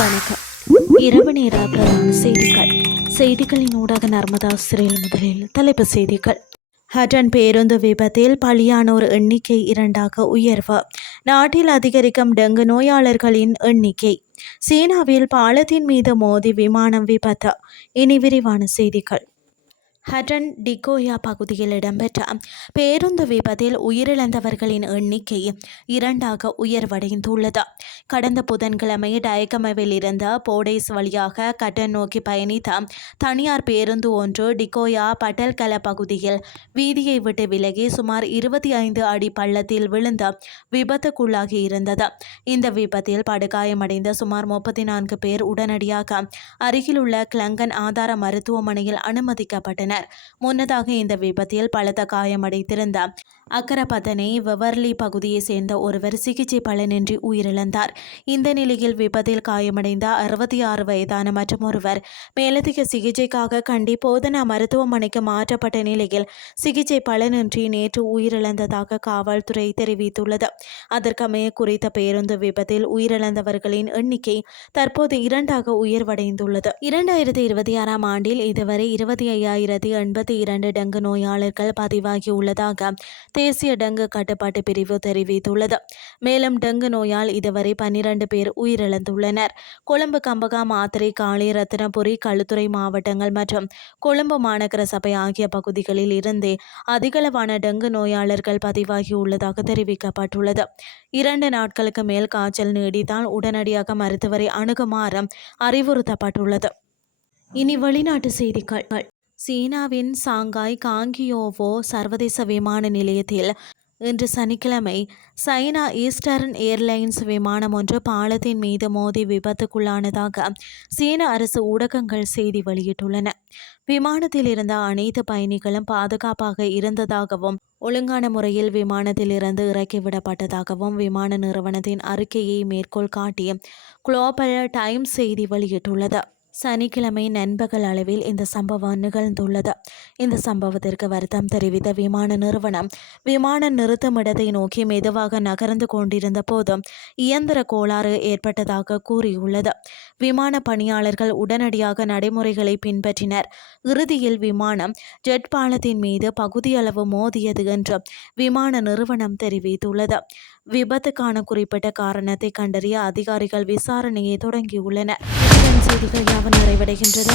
வணக்கம். இரவு நேர பிரதான செய்திகள். செய்திகளின் ஊடாக நர்மதா சிறையில் முதலில் தலைப்புச் செய்திகள். ஹட்டன் பேருந்து விபத்தில் பலியானோர் எண்ணிக்கை 2ஆக உயர்வு. நாட்டில் அதிகரிக்கும் டெங்கு நோயாளர்களின் எண்ணிக்கை. சீனாவில் பாலத்தின் மீது மோதி விமானம் விபத்து. இனி விரிவான செய்திகள். ஹட்டன் டிகோயா பகுதியில் இடம்பெற்ற பேருந்து விபத்தில் உயிரிழந்தவர்களின் எண்ணிக்கை 2ஆக உயர்வடைந்துள்ளது. கடந்த புதன்கிழமை டயகமவில் இருந்த போடேஸ் வழியாக கட்டன் நோக்கி பயணித்த தனியார் பேருந்து ஒன்று டிகோயா பட்டல்கல பகுதியில் வீதியை விட்டு விலகி சுமார் 25 அடி பள்ளத்தில் விழுந்து விபத்துக்குள்ளாகி இருந்தது. இந்த விபத்தில் படுகாயமடைந்த சுமார் 34 பேர் உடனடியாக அருகிலுள்ள கிளங்கன் ஆதார மருத்துவமனையில் அனுமதிக்கப்பட்டனர். முன்னதாக இந்த விபத்தில் பலத்த காயமடைந்திருந்த அக்கரப்பத்தனை வெவர்லி பகுதியை சேர்ந்த ஒருவர் சிகிச்சை பலனின்றி உயிரிழந்தார். இந்த நிலையில் விபத்தில் காயமடைந்த 66 வயதான மற்றொருவர் மேலதிக சிகிச்சைக்காக கண்டி போதனா மருத்துவமனைக்கு மாற்றப்பட்ட நிலையில் சிகிச்சை பலனின்றி நேற்று உயிரிழந்ததாக காவல்துறை தெரிவித்துள்ளது. அதற்கமைய குறித்த பேருந்து விபத்தில் உயிரிழந்தவர்களின் எண்ணிக்கை தற்போது 2ஆக உயர்வடைந்துள்ளது. 2026ஆம் ஆண்டில் இதுவரை 25,082 டெங்கு நோயாளர்கள் பதிவாகியுள்ளதாக தேசிய டெங்கு கட்டுப்பாட்டு பிரிவு தெரிவித்துள்ளது. மேலும் டெங்கு நோயால் இதுவரை 12 பேர் உயிரிழந்துள்ளனர். கொழும்பு, கம்பகா, மாத்தறை, காலி, ரத்தினபுரி, களுத்துறை மாவட்டங்கள் மற்றும் கொழும்பு மாநகர சபை ஆகிய பகுதிகளில் இருந்தே அதிகளவான டெங்கு நோயாளர்கள் பதிவாகியுள்ளதாக தெரிவிக்கப்பட்டுள்ளது. 2 நாட்களுக்கு மேல் காய்ச்சல் நீடித்தால் உடனடியாக மருத்துவரை அணுகுமாறு அறிவுறுத்தப்பட்டுள்ளது. இனி வெளிநாட்டு செய்திகள். சீனாவின் சாங்காய் காங்கியோவோ சர்வதேச விமான நிலையத்தில் இன்று சனிக்கிழமை சைனா ஈஸ்டர்ன் ஏர்லைன்ஸ் விமானம் ஒன்று பாலத்தின் மீது மோதி விபத்துக்குள்ளானதாக சீன அரசு ஊடகங்கள் செய்தி வெளியிட்டுள்ளன. விமானத்தில் இருந்த அனைத்து பயணிகளும் பாதுகாப்பாக இருந்ததாகவும் ஒழுங்கான முறையில் விமானத்தில் இருந்து இறக்கிவிடப்பட்டதாகவும் விமான நிறுவனத்தின் அறிக்கையை மேற்கோள் காட்டி குளோபல் டைம்ஸ் செய்தி வெளியிட்டுள்ளது. சனிக்கிழமை நண்பகல் அளவில் இந்த சம்பவம் நிகழ்ந்துள்ளது. இந்த சம்பவத்திற்கு வருத்தம் தெரிவித்த விமான நிறுவனம் விமான நிறுத்துமிடத்தை நோக்கி மெதுவாக நகர்ந்து கொண்டிருந்த போது இயந்திர கோளாறு ஏற்பட்டதாக கூறியுள்ளது. விமான பணியாளர்கள் உடனடியாக நடைமுறைகளை பின்பற்றினர். இறுதியில் விமானம் ஜெட் பாலத்தின் மீது பகுதியளவு மோதியது என்று விமான நிறுவனம் தெரிவித்துள்ளது. விபத்துக்கான குறிப்பிட்ட காரணத்தை கண்டறிய அதிகாரிகள் விசாரணையை தொடங்கியுள்ளனர். செய்திகள் யாவும் நிறைவடைகின்றது.